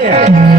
Yeah.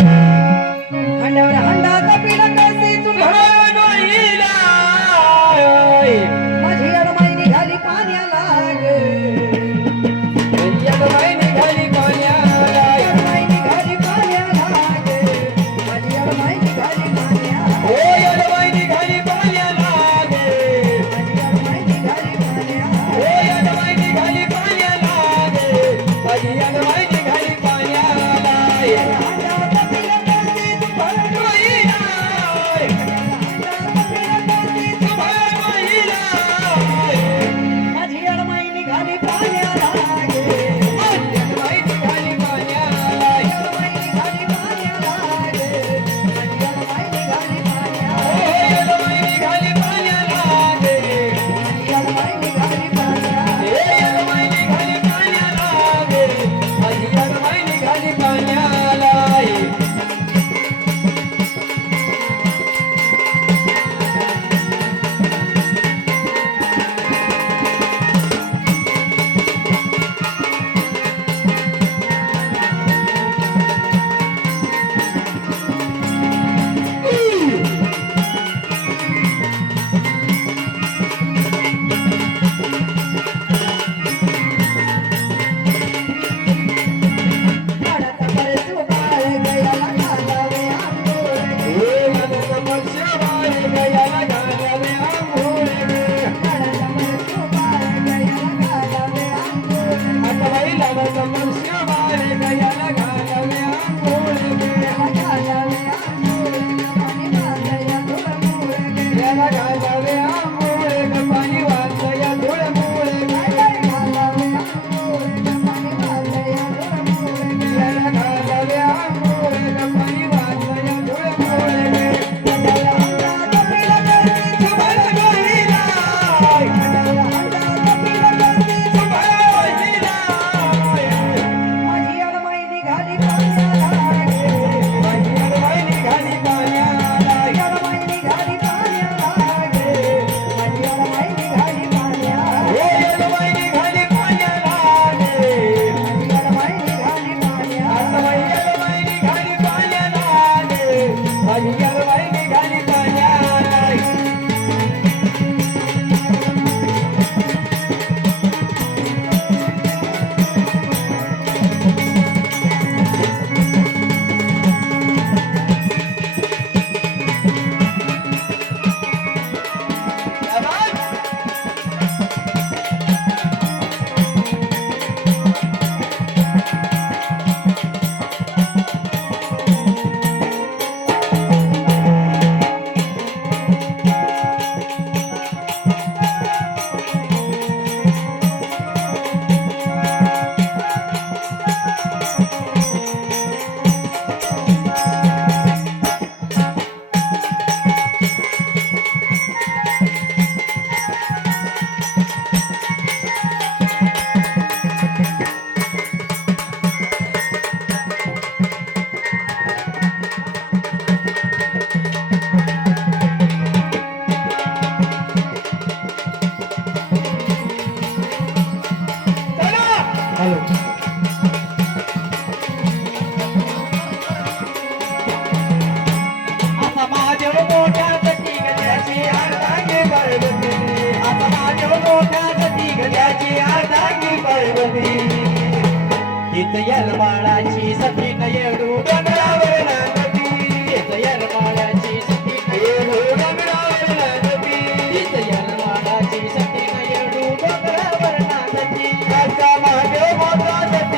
यलमाळाची सखी नयडू गंगावर नांदती येत यलमाळाची सती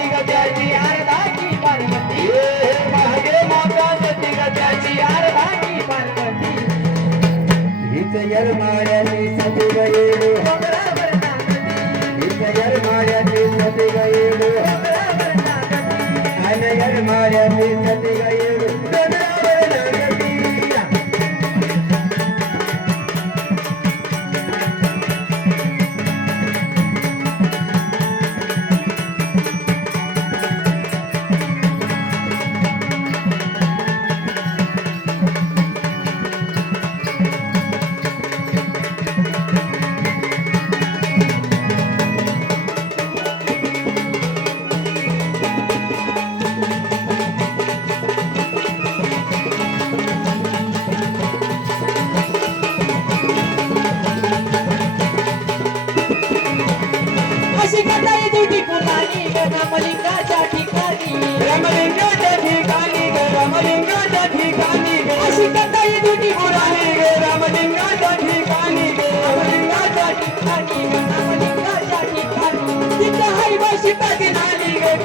गजाची अर्धाची पार्वती. मागे मोठा सती गजाची अर्धाची पार्वती. हित यलमाळाची सती नयडू ठिकाणी रामलिंगाच्या ठिकाणी. रामलिंगाच्या ठिकाणी रामलिंगाच्या ठिकाणी अशी कथा ही तुझी पुराणी गे रामलिंगाच्या ठिकाणी रामलिंगाच्या ठिकाणी रामलिंगाच्या ठिकाणी. तिथं हरिभाषिका दिनाली गे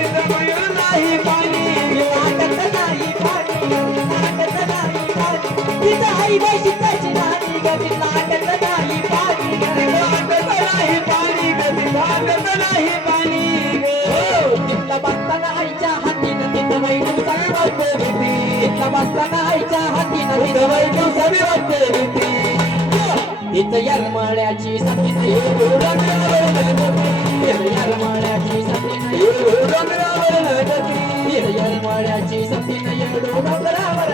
बसताना आईच्या हाती दिवसावी वाटते यरमाळ्याची यरमाळ्याची यरमाळ्याची डोंगरावर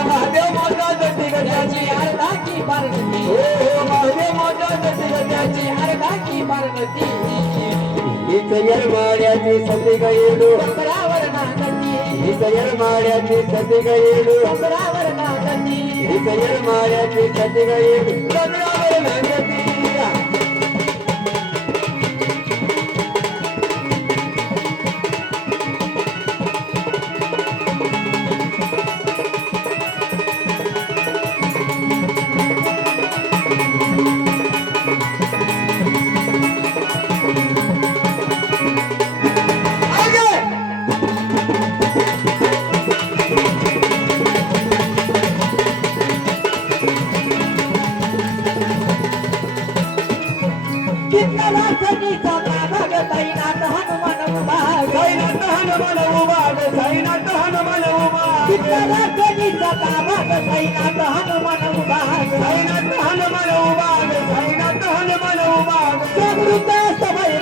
महादेव मोठा पार्वती हो हो महादेव मोठा पार्वती डोंगरावर ಈಸೆಯರು ಮಾಡ್ಯಾತಿ ಸತಿಗ ಏಳು ಬರಾವರ ಕಾಕಿ ಈಸೆಯರು ಮಾಡ್ಯಾತಿ ಸತಿಗ ಏಳು ಬರಾವರ ಕಾಕಿ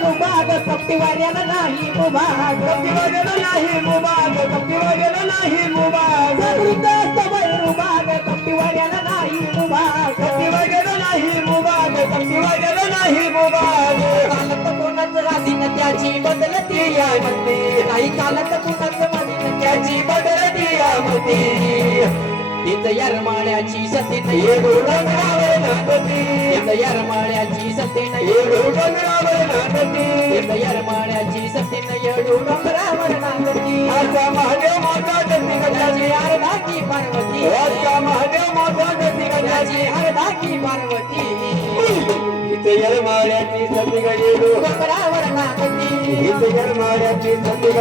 कप्टिवार्याला नाही विभाग कपिवागेला नाही मुबाग कपिवागेला नाही मुबाग जागृत सवय विभाग कप्टिवार्याला नाही विभाग कपिवागेला नाही मुबाग कपिवागेला नाही मुबाग चालत कोणाच राधीन त्याची बदलती या म्हणते नाही चालत कोणाच मधीन त्याची बदल. यामती तिथं यरमाळ्याची सती डोंगरावर नांदती. तिथं यरमाळ्याची सती नाही ये डोंगरावर नांदती. तिथं यरमाळ्याची सती नाही डोंगरावर नांदती. आजचा महादेव माता जती त्याची गजाची अर्धा की पार्वती. आजचा महादेव माता जती गजाची अर्धा की पार्वती. इथे यरमाळ्याची सती गजेडू डोंगरावर नांदती. इथे यरमाळ्याची सती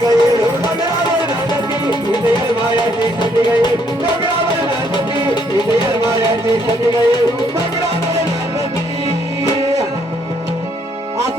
गजेडू डोंगरावर नांदती इथे